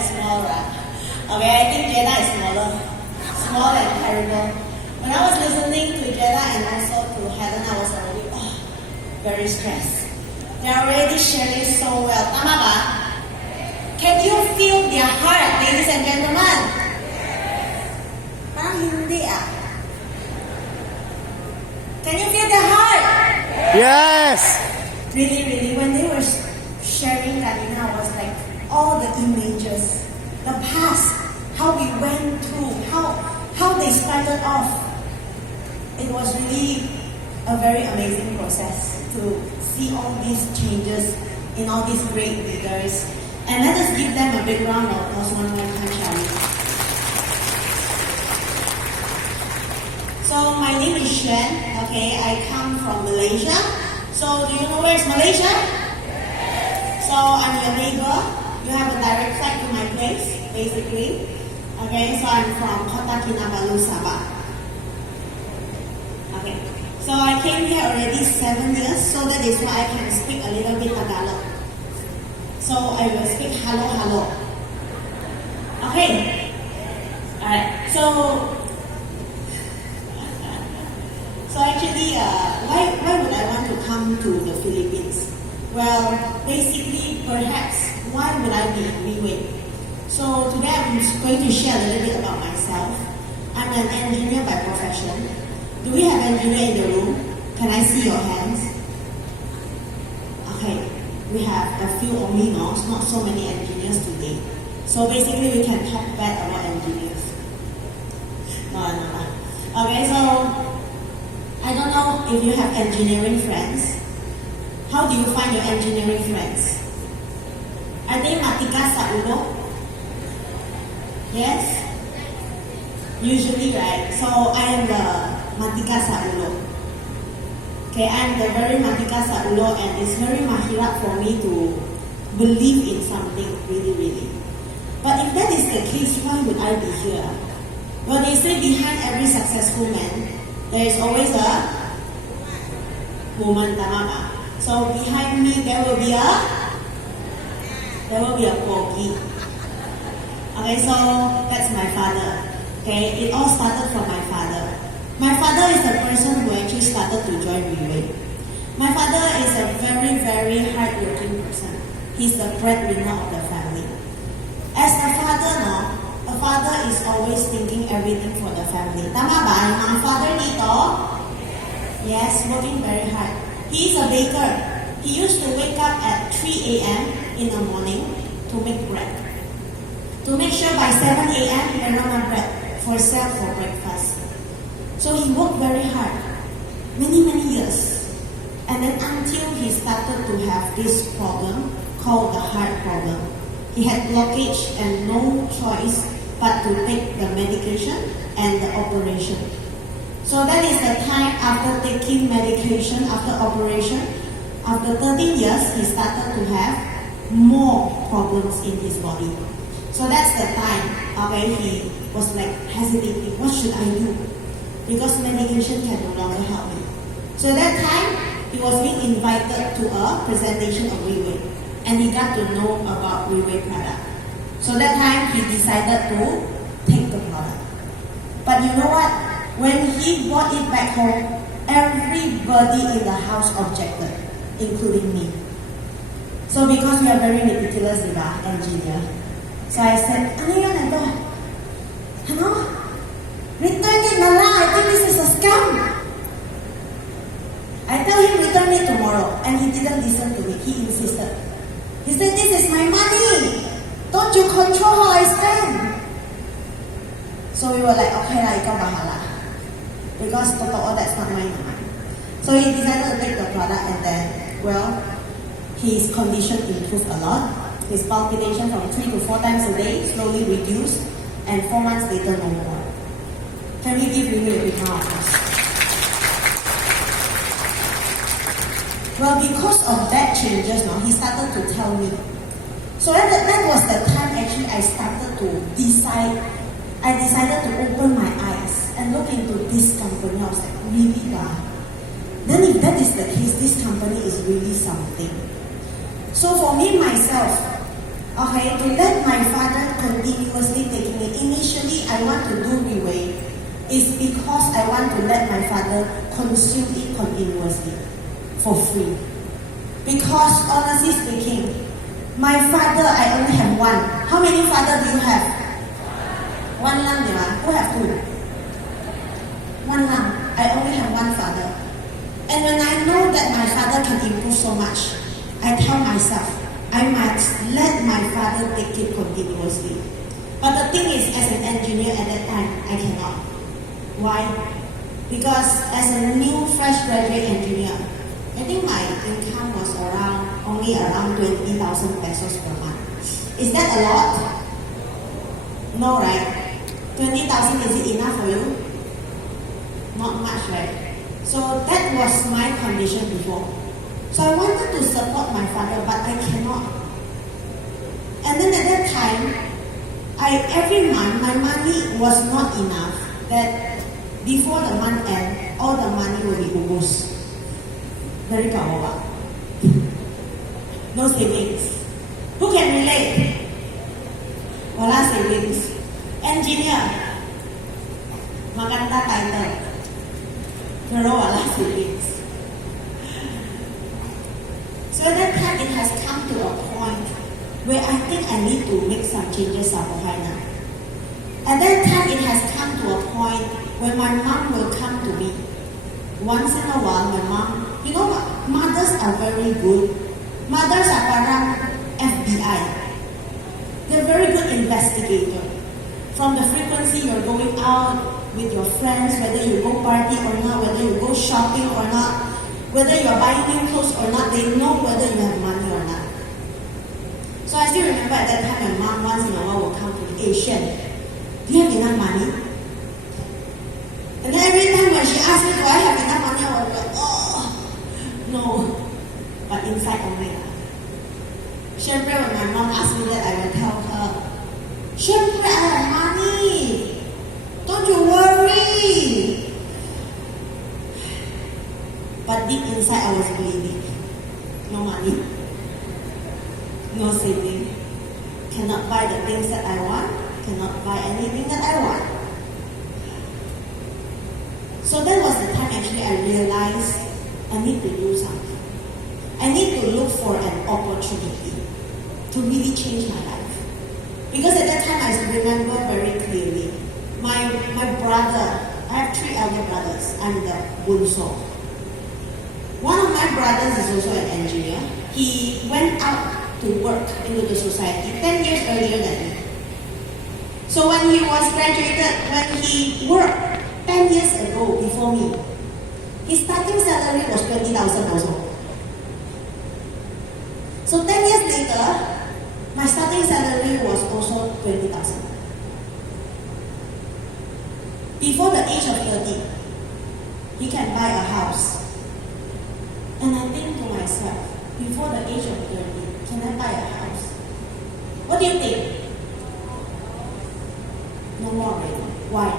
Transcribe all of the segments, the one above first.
very small, right? Okay, I think Jada is smaller. Small and terrible. When I was listening to Jada and also to Helen, I was already very stressed. They are already sharing so well. Tama ba? Can you feel their heart, ladies and gentlemen? Parang hindi ah. Can you feel their heart? Yes! Really, really, when they were sharing that, I was like, all the images, the past, how we went through, how they started off. It was really a very amazing process to see all these changes in all these great leaders. And let us give them a big round of applause one more time, shall we? So my name is Shiuan, okay, I come from Malaysia. So do you know where is Malaysia? So I'm your neighbor. You have a direct flight to my place, basically. Okay, so I'm from Kota Kinabalu, Sabah. Okay, so I came here already 7 years, so that is why I can speak a little bit Tagalog. So I will speak hello, hello. Okay, alright, so actually, why would I want to come to the Philippines? Well, basically, perhaps, why would I be in Shiuan? So today I'm going to share a little bit about myself. I'm an engineer by profession. Do we have engineer in the room? Can I see your hands? Okay, we have a few only now, not so many engineers today. So basically we can talk bad about engineers. No. Okay, so I don't know if you have engineering friends. How do you find your engineering friends? Are they matika sa ulo? Yes? Usually, right? So I am the matika sa ulo. Okay, I am the very matika sa ulo, and it's very mahirap for me to believe in something really, really. But if that is the case, why would I be here? Well, they say behind every successful man, there is always a woman, tama ba? So behind me, there will be a pogi. Okay, so that's my father. Okay, it all started from my father. My father is the person who actually started to join Shiuan. My father is a very, very hardworking person. He's the breadwinner of the family. As a father, a father is always thinking everything for the family. Tama ba? Yung mga father dito? Yes, working very hard. He is a baker. He used to wake up at 3 a.m. in the morning to make bread. To make sure by 7 a.m. there are no bread for sale for breakfast. So he worked very hard, many, many years. And then until he started to have this problem called the heart problem. He had blockage and no choice but to take the medication and the operation. So that is the time after taking medication, after operation, after 13 years, he started to have more problems in his body. So that's the time, okay, he was like hesitating, what should I do? Because medication can no longer help me. So that time, he was being invited to a presentation of Shiuan, and he got to know about Shiuan product. So that time, he decided to take the product. But you know what? When he brought it back home, everybody in the house objected, including me. So because we are very meticulous with our engineer, so I said, ano yan ito? Ano? Return it na lang. I think this is a scam. I tell him return it tomorrow, and he didn't listen to me. He insisted. He said, this is my money. Don't you control how I spend? So we were like, okay lah, ikaw bahala. Because totoo, that's not mine naman. So he decided to take the product, and then, well, his condition improved a lot. His palpitation from 3 to 4 times a day slowly reduced, and 4 months later, no more. Can we give Shiuan a big round of applause? Well, because of that changes now, he started to tell me. So that was the time actually I started to decide. I decided to open my eyes and look into this company. I was like, really, wow. Then if that is the case, this company is really something. So for me, myself, okay, to let my father continuously taking it. Initially, I want to do Riwei. It's because I want to let my father consume it continuously for free. Because honestly speaking, my father, I only have one. How many fathers do you have? One lang, di ba? Who have two? One lang. I only have one father. And when I know that my father can improve so much, I tell myself, I must let my father take it continuously. But the thing is, as an engineer at that time, I cannot. Why? Because as a new fresh graduate engineer, I think my income was only around 20,000 pesos per month. Is that a lot? No, right? 20,000, is it enough for you? Not much, right? So that was my condition before. So I wanted to support my father, but I cannot. And then at that time, every month, my money was not enough that before the month end, all the money will be ubus. Very kawawa. No savings. Who can relate? Wala savings. Engineer. Maganda title. Pero wala savings. So at that time, it has come to a point where I think I need to make some changes now. At that time, it has come to a point where my mom will come to me. Once in a while, my mom, you know what? Mothers are very good. Mothers are parang FBI. They're very good investigators. From the frequency you're going out with your friends, whether you go party or not, whether you go shopping or not, whether you're buying new clothes or not, they know whether you have money or not. So I still remember at that time, my mom once in a while will come to me, hey, Shiuan, do you have enough money? And then every time when she asks me, do I have enough money, I will go, oh, no. But inside only. Shiuan, when my mom asks me that, I will tell her, Shiuan, I have money. Don't you worry. But deep inside, I was bleeding. No money. No saving. Cannot buy the things that I want. Cannot buy anything that I want. So that was the time actually I realized I need to do something. I need to look for an opportunity to really change my life. Because at that time I remember very clearly, my brother, I have 3 elder brothers, I'm the bunso. One of my brothers is also an engineer. He went out to work into the society 10 years earlier than me. So when he was graduated, when he worked 10 years ago before me, his starting salary was 20,000 also. So 10 years later, my starting salary was also 20,000. Before the age of 30, he can buy a house. And I think to myself, before the age of 30, can I buy a house? What do you think? No more already. Why?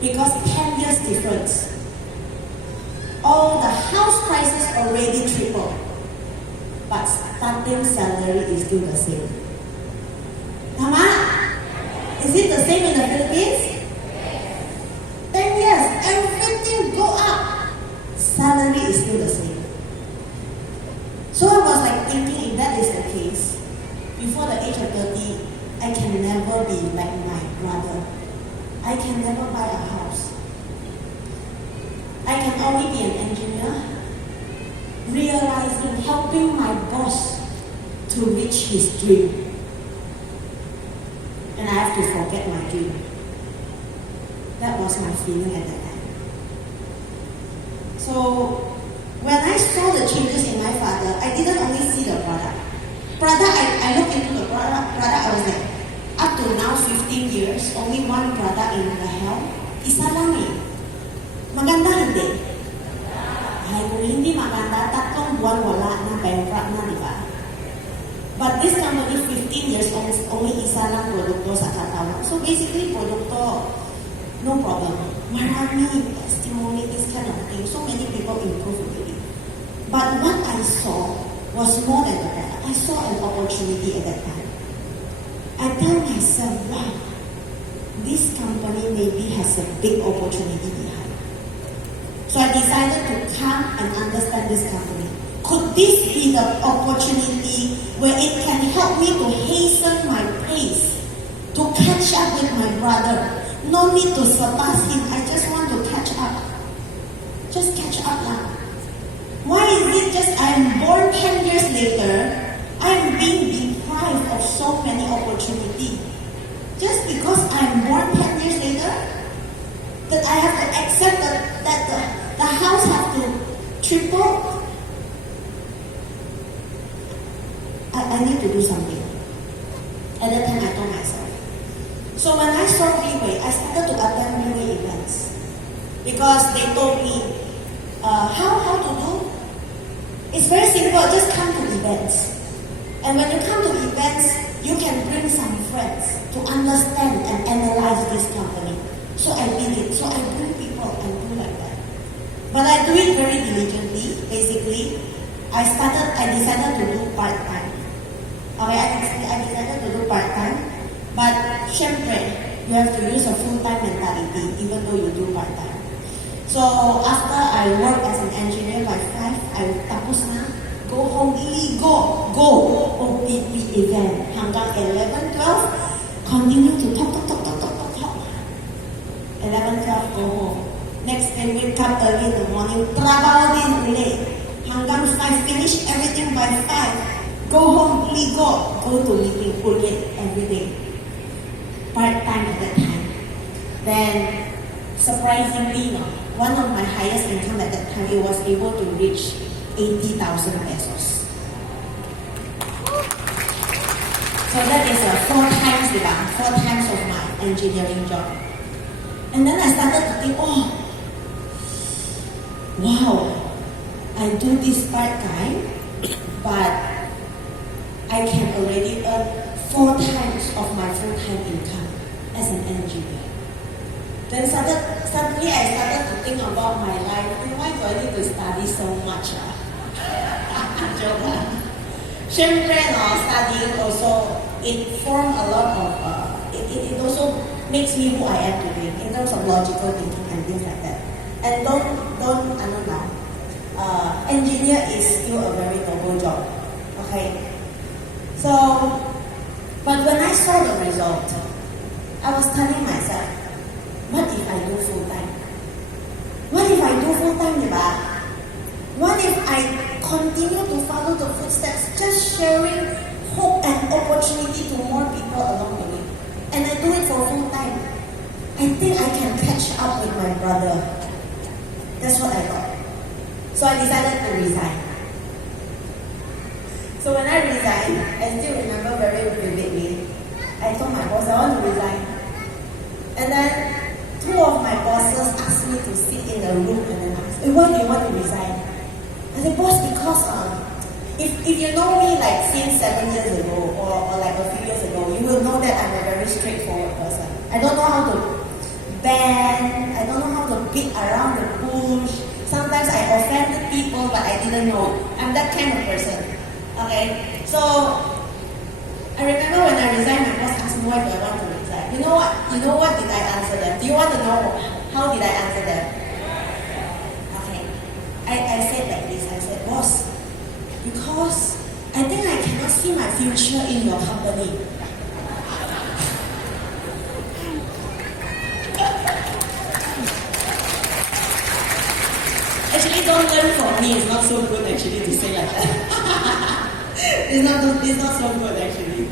Because 10 years difference. All the house prices already tripled. But starting salary is still the same. Tama? Is it the same in the Philippines? 10 years, everything go up. Salary is still the same. So I was like thinking, if that is the case, before the age of 30, I can never be like my brother. I can never buy a house. I can only be an engineer, realizing, helping my boss to reach his dream. And I have to forget my dream. That was my feeling at that time. So when I saw the changes in my father, I didn't only see the product. I looked into the product, I was like, up to now 15 years, only one product in the helm, isa lang eh. Maganda hindi? Ay, kung hindi maganda, 3 buwan wala na, bankrupt na, di ba? But this company, 15 years, only isa lang produkto sa katawan. So basically, produkto, no problem. Marami testimony, this kind of thing. So many people improve already. But what I saw was more than that. I saw an opportunity at that time. I tell myself, wow, this company maybe has a big opportunity behind. So I decided to come and understand this company. Could this be the opportunity where it can help me to hasten my pace, to catch up with my brother? No need to surpass him, I just want to catch up. Just catch up now. Why is it just I am born 10 years later, I am being deprived of so many opportunities? Just because I am born 10 years later, that I have to accept that the house have to triple? I need to do something. At that time I told myself. So when I saw Freeway, I started to attend Freeway events. Because they told me, how to do? It's very simple, just come to events. And when you come to events, you can bring some friends to understand and analyze this company. So I did it. So I bring people and do like that. But I do it very diligently. Basically, I decided to do part-time. Okay, I decided to do part-time. But syempre, you have to use a full-time mentality even though you do part-time. So after I work as an engineer by 5, I tapos na. Go home, go OPP event. Hanggang 11, 12, continue to talk. 11, 12, go home. Next day, wake up early in the morning, trabaho din ulit. Hanggang 5, finish everything by 5. Go home, go to meeting ulit every day. Part-time at that time. Then, surprisingly, one of my highest income at that time, it was able to reach 80,000 pesos. So that is 4 times of my engineering job. And then I started to think, wow, I do this part-time, but I can already earn 4 times of my full-time income as an engineer. Then suddenly I started to think about my life. Why do I need to study so much? Syempre, studying also, it formed a lot of, it also makes me who I am today in terms of logical thinking and things like that. And engineer is still a very noble job. Okay? So, but when I saw the result, I was telling myself, what if I do full-time? What if I do full-time, diba? What if I continue to follow the footsteps, just sharing hope and opportunity to more people along the way? And I do it for full-time. I think I can catch up with my brother. That's what I thought. So I decided to resign. So when I resigned, I still remember very vividly, I told my boss I want to resign. And then 2 of my bosses asked me to sit in a room and then asked, why do you want to resign? I said, boss, because if you know me like since 7 years ago or like a few years ago, you will know that I'm a very straightforward person. I don't know how to bend, I don't know how to beat around the bush. Sometimes I offended people but I didn't know. I'm that kind of person. Okay? So I remember when I resigned, my boss asked me why do I want to resign. You know what? Did I answer them? Do you want to know how did I answer them? Okay. I said like this. I said, boss, because I think I cannot see my future in your company. Actually, don't learn from me. It's not so good actually to say like that. It's not so good actually.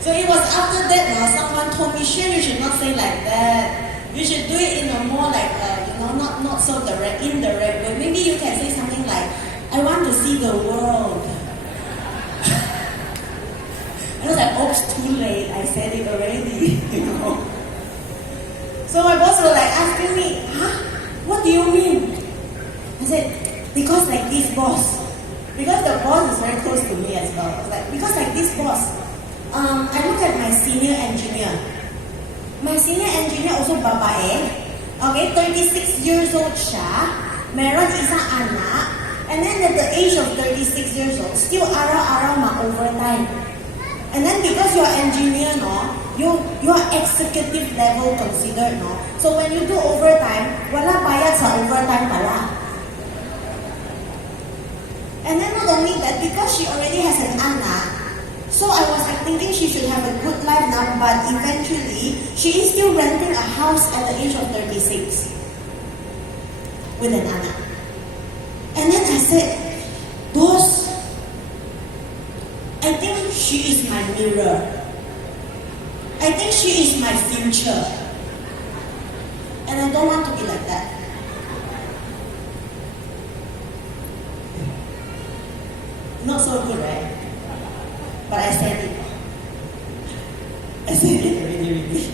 So it was after that someone told me, Shiuan, you should not say like that. You should do it in a more like, not so direct, indirect way. Maybe you can say something like, I want to see the world. I was like, oops, too late. I said it already, So my boss was like asking me, what do you mean? I said, because like this boss. Because the boss is very close to me as well. I was like, because like this boss. I look at my senior engineer. My senior engineer also babae. Okay, 36 years old siya. Meron isang anak. And then at the age of 36 years old, still araw-araw ma-overtime. And then because you're engineer, your executive level considered, no? So when you do overtime, wala bayad sa overtime pala. And then not only that, because she already has an anak, so I was like thinking she should have a good life now, but eventually, she is still renting a house at the age of 36 with an anak. And then I said, boss, I think she is my mirror. I think she is my future. And I don't want to be like that. Not so good, right? But I said it. I said it really.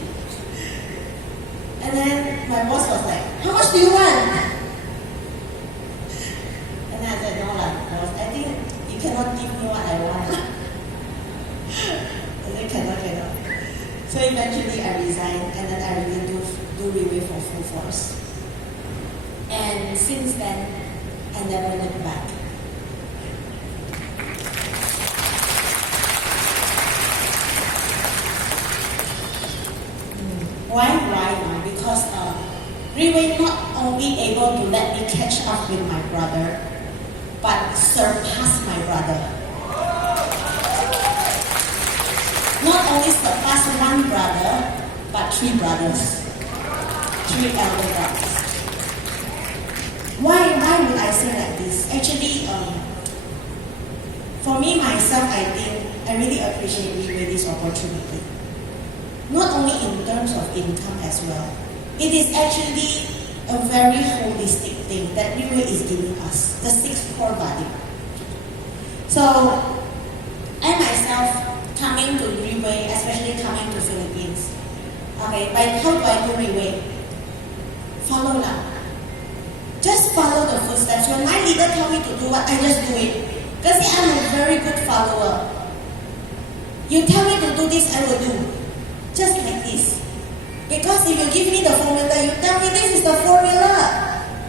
And then my boss was like, how much do you want? And I said, no lah, boss, I think you cannot give me what I want. I said, cannot. So eventually I resigned, and then I really do Riway for full force. And since then, I never looked back. Why? Because Riway not only able to let me catch up with my brother, but surpass my brother. Not only surpass one brother, but three brothers. Three elder brothers. Why would I say like this? Actually, for me myself, I think I really appreciate Riway this opportunity. Not only in terms of income as well. It is actually a very holistic thing that Riway is giving us, the 6 core value. So, I myself, coming to Riway, especially coming to Philippines, okay, by how do I do Riway? Follow lah. Just follow the footsteps. When my leader tell me to do what, I just do it. Because I'm a very good follower. You tell me to do this, I will do. Just like this. Because if you give me the formula, you tell me this is the formula.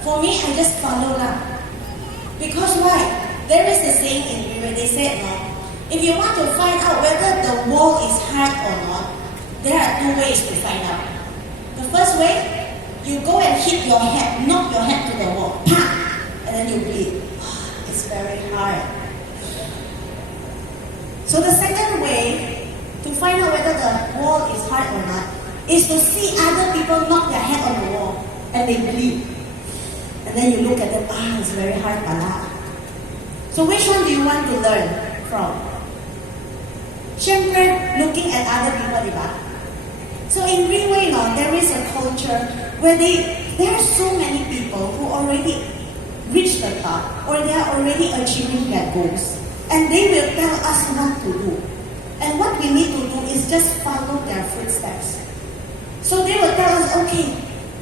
For me, I just follow lah. Because why? There is a saying in Riway, they said, no, if you want to find out whether the wall is hard or not, there are 2 ways to find out. The first way, you go and hit your head, knock your head to the wall, pam, and then you bleed. It's very hard. So the second way, to find out whether the wall is hard or not, is to see other people knock their head on the wall and they bleed. And then you look at them, it's very hard pala. So which one do you want to learn from? Syempre, looking at other people, diba? So in Riway, no, there is a culture where there are so many people who already reached the top or they are already achieving their goals. And they will tell us what to do. And what we need to do is just follow their footsteps. So they will tell us, okay,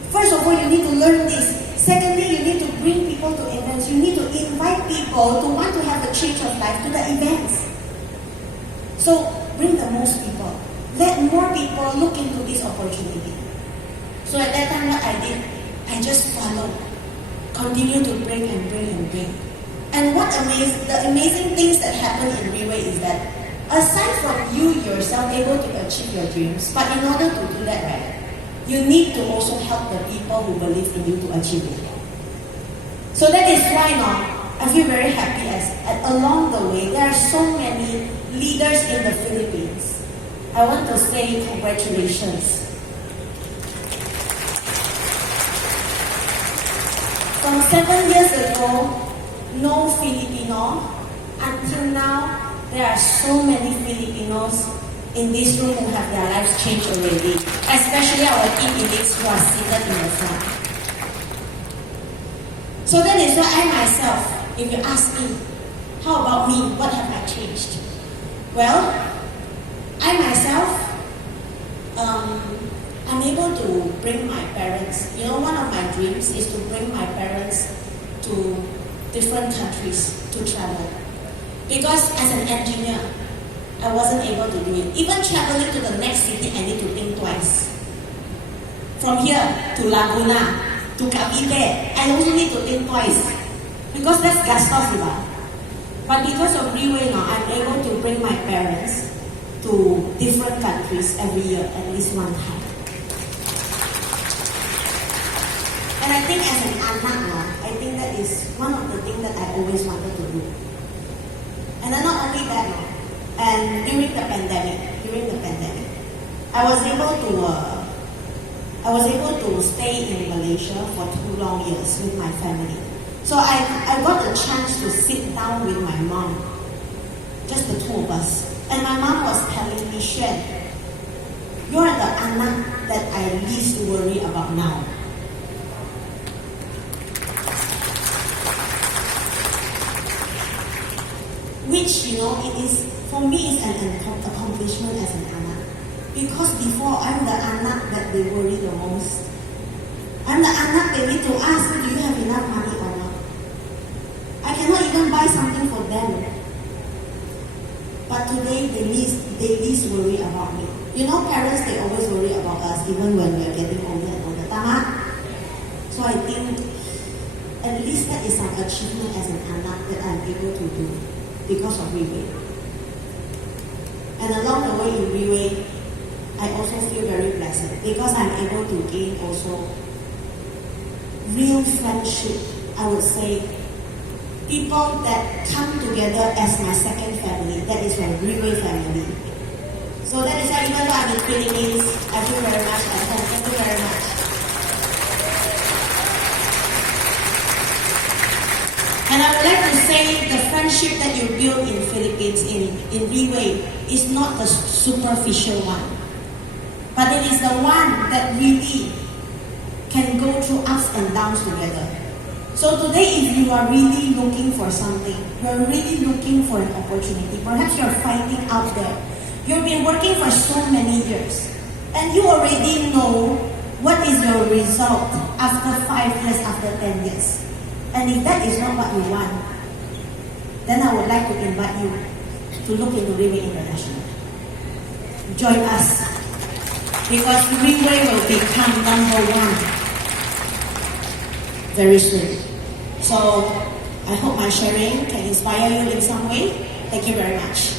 first of all, you need to learn this. Secondly, you need to bring people to events. You need to invite people to want to have a change of life to the events. So bring the most people. Let more people look into this opportunity. So at that time, what I did, I just followed. Continue to bring and bring and bring. And the amazing things that happen in Riway is that aside from you yourself able to achieve your dreams, but in order to do that, right, you need to also help the people who believe in you to achieve it. So that is why now I feel very happy as along the way there are so many leaders in the Philippines. I want to say congratulations. From 7 years ago, no Filipino, until now, there are so many Filipinos in this room who have their lives changed already, especially our team elites who are seated in the front. So that is why I myself, if you ask me, how about me, what have I changed? Well, I myself, I'm able to bring my parents, one of my dreams is to bring my parents to different countries to travel. Because as an engineer, I wasn't able to do it. Even traveling to the next city, I need to think twice. From here to Laguna, to Cavite, I also need to think twice. Because that's gastos, diba? But because of Riway now, I'm able to bring my parents to different countries every year, at least one time. And I think as an anak, I think that is one of the things that I always wanted to do. And then not only that, and during the pandemic, I was able to stay in Malaysia for 2 long years with my family. So I got a chance to sit down with my mom, just the 2 of us. And my mom was telling me, Shiuan, you're the anak that I least worry about now. Which, it is, for me, is an accomplishment as an anak. Because before, I'm the anak that they worry the most. I'm the anak they need to ask, do you have enough money or not? I cannot even buy something for them. But today, they least worry about me. Parents, they always worry about us, even when we're getting older and older. Tama? So I think, at least that is some achievement as an anak that I'm able to do because of Riway. And along the way in Riway, I also feel very blessed because I'm able to gain also real friendship. I would say people that come together as my second family. That is my Riway family. So that is why even though I'm in Philippines, I feel very much at home. Thank you very much. And I would like to say the friendship that you build in Philippines, in Riway, is not the superficial one. But it is the one that really can go through ups and downs together. So today, if you are really looking for something, you're really looking for an opportunity, perhaps you're fighting out there. You've been working for so many years, and you already know what is your result after 5 years, after 10 years. And if that is not what you want, then I would like to invite you to look into Riway International. Join us, because Riway will become #1 very soon. So I hope my sharing can inspire you in some way. Thank you very much.